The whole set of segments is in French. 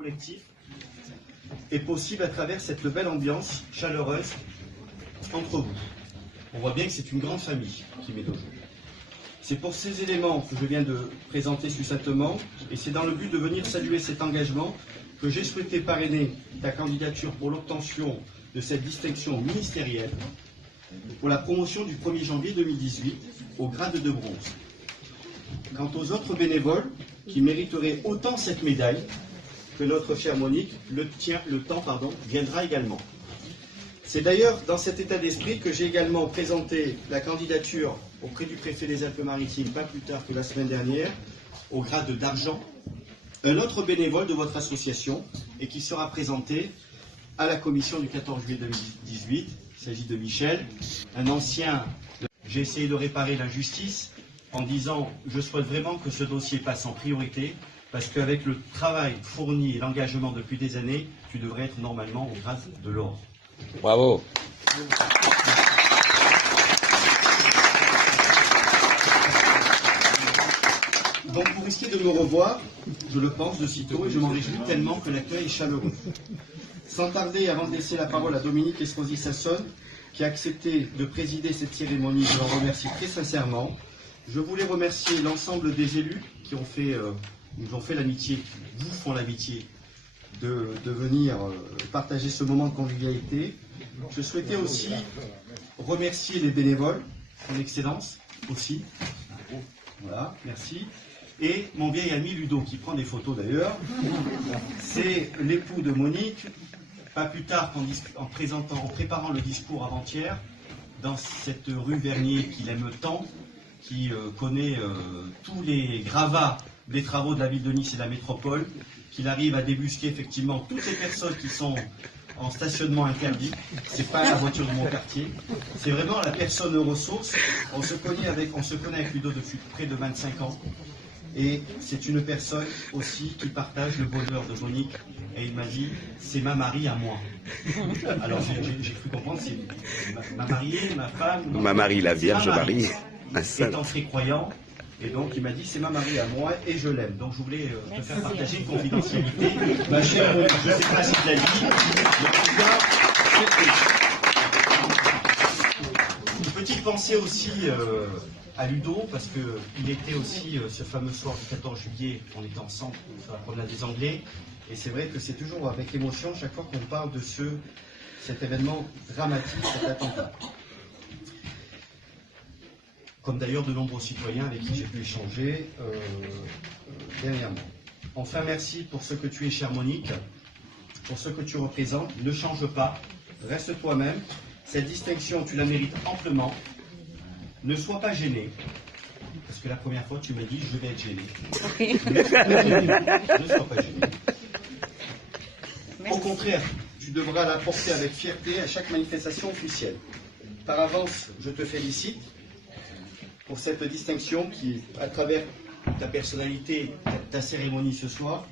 collectif est possible à travers cette belle ambiance chaleureuse entre vous. On voit bien que c'est une grande famille qui m'est aujourd'hui. C'est pour ces éléments que je viens de présenter succinctement, et c'est dans le but de venir saluer cet engagement que j'ai souhaité parrainer ta candidature pour l'obtention de cette distinction ministérielle pour la promotion du 1er janvier 2018 au grade de bronze. Quant aux autres bénévoles qui mériteraient autant cette médaille que notre chère Monique, le temps viendra également. C'est d'ailleurs dans cet état d'esprit que j'ai également présenté la candidature auprès du préfet des Alpes-Maritimes, pas plus tard que la semaine dernière, au grade d'argent, un autre bénévole de votre association et qui sera présenté à la commission du 14 juillet 2018. Il s'agit de Michel, un ancien. J'ai essayé de réparer l'injustice en disant je souhaite vraiment que ce dossier passe en priorité parce qu'avec le travail fourni et l'engagement depuis des années, tu devrais être normalement au grade de l'or. Bravo. Donc vous risquez de me revoir, je le pense, de sitôt, et je m'en réjouis tellement que l'accueil est chaleureux. Sans tarder, avant de laisser la parole à Dominique Estrosi-Sassonne, qui a accepté de présider cette cérémonie, je l'en remercie très sincèrement. Je voulais remercier l'ensemble des élus qui nous ont fait l'amitié, qui vous font l'amitié de venir partager ce moment de convivialité. Je souhaitais aussi remercier les bénévoles, son excellence aussi. Voilà, merci. Et mon vieil ami Ludo, qui prend des photos d'ailleurs. C'est l'époux de Monique. Pas plus tard qu'en préparant le discours avant-hier, dans cette rue Vernier qu'il aime tant, qui connaît tous les gravats des travaux de la ville de Nice et de la métropole, qu'il arrive à débusquer effectivement toutes les personnes qui sont en stationnement interdit. C'est pas la voiture de mon quartier, c'est vraiment la personne aux ressources. On se connaît avec Ludo depuis près de 25 ans. Et c'est une personne aussi qui partage le bonheur de Monique. Et il m'a dit, c'est ma Marie à moi. Alors j'ai cru comprendre, c'est ma mariée, ma femme. Non, ma Marie, la Vierge Marie. Étant très croyant. Et donc il m'a dit, c'est ma Marie à moi et je l'aime. Donc je voulais te faire partager une confidentialité. Ma chère Monique, je ne sais pas si tu l'as dit, mais en tout cas, une petite pensée aussi à Ludo, parce qu'il était aussi ce fameux soir du 14 juillet, on était ensemble sur la promenade des Anglais, et c'est vrai que c'est toujours avec émotion chaque fois qu'on parle de cet événement dramatique, cet attentat. Comme d'ailleurs de nombreux citoyens avec qui j'ai pu échanger dernièrement. Enfin, merci pour ce que tu es, chère Monique, pour ce que tu représentes. Ne change pas, reste toi-même. Cette distinction, tu la mérites amplement. Ne sois pas gêné, parce que la première fois, tu m'as dit je vais être gêné. Ne sois pas gêné. Au contraire, tu devras la porter avec fierté à chaque manifestation officielle. Par avance, je te félicite pour cette distinction qui, à travers ta personnalité, ta cérémonie ce soir,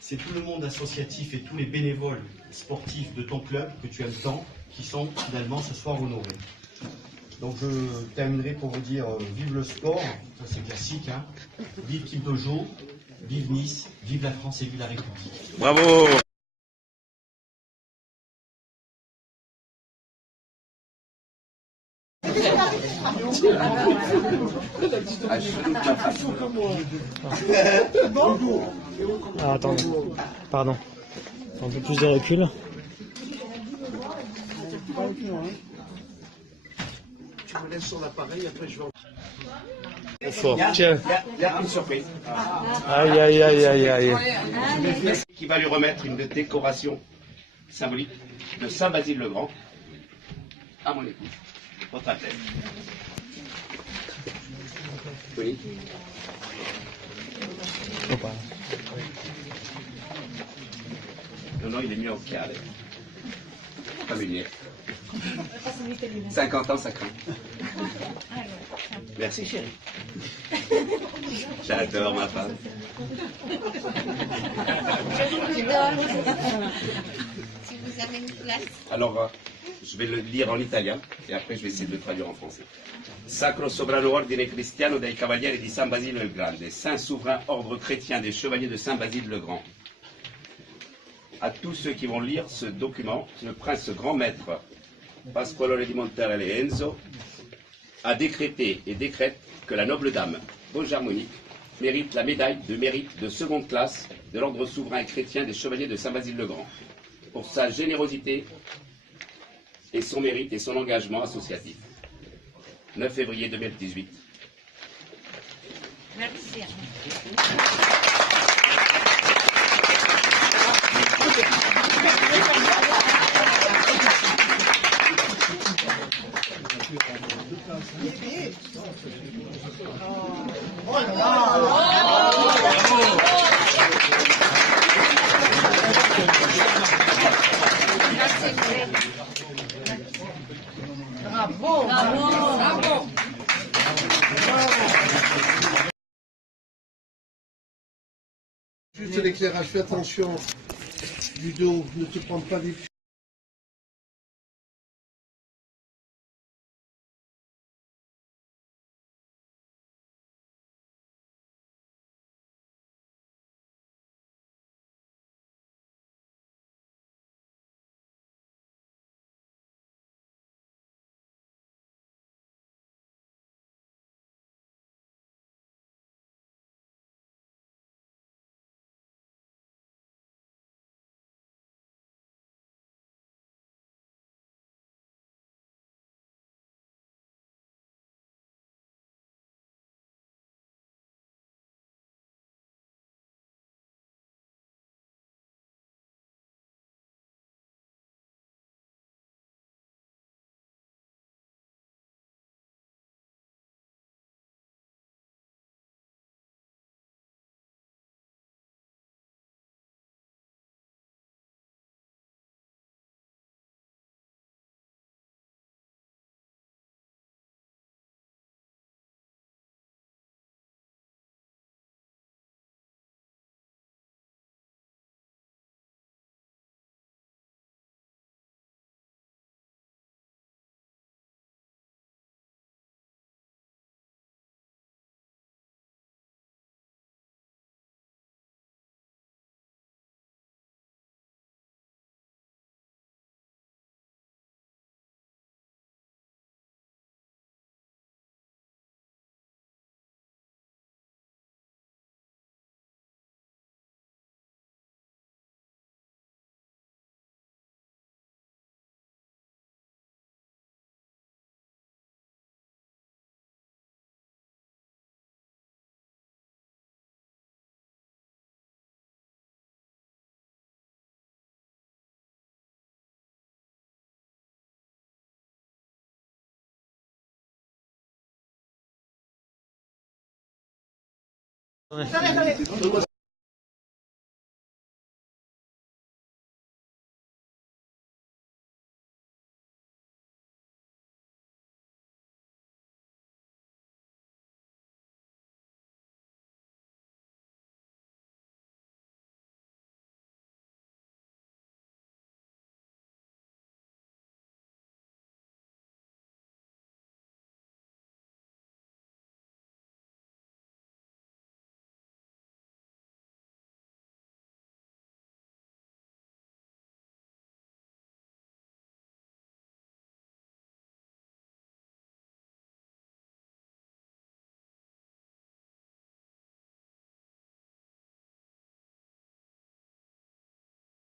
c'est tout le monde associatif et tous les bénévoles sportifs de ton club que tu aimes tant qui sont finalement ce soir honorés. Donc je terminerai pour vous dire vive le sport, ça c'est classique, hein. Vive Kim Dojo, vive Nice, vive la France et vive la République. Bravo. Ah, attends, pardon. Un peu plus de recul. Tu me laisses sur l'appareil, après je vais... Il y a une surprise. Aïe, aïe, aïe, aïe, aïe. Qui va lui remettre une décoration symbolique de Saint-Basile-le-Grand à mon épouse. Votre athlète. Oui. Non, il est mieux au pied. Pas lumière. 50 ans, ça craint. Merci, chérie. J'adore ma femme. Si vous avez une place. Alors, je vais le lire en italien et après je vais essayer de le traduire en français. Sacro sovrano ordine cristiano dei cavalieri di San Basile il Grande, saint souverain ordre chrétien des chevaliers de Saint Basile le Grand. à tous ceux qui vont lire ce document, le prince grand maître Pasquale di Monterelle et Enzo a décrété et décrète que la noble dame Beauharmonique mérite la médaille de mérite de seconde classe de l'ordre souverain chrétien des chevaliers de Saint-Basile-le-Grand pour sa générosité et son mérite et son engagement associatif. 9 février 2018. Merci. Bravo. Bravo. Juste l'éclairage, fais attention. Ludo, ne te prends pas des Ouais.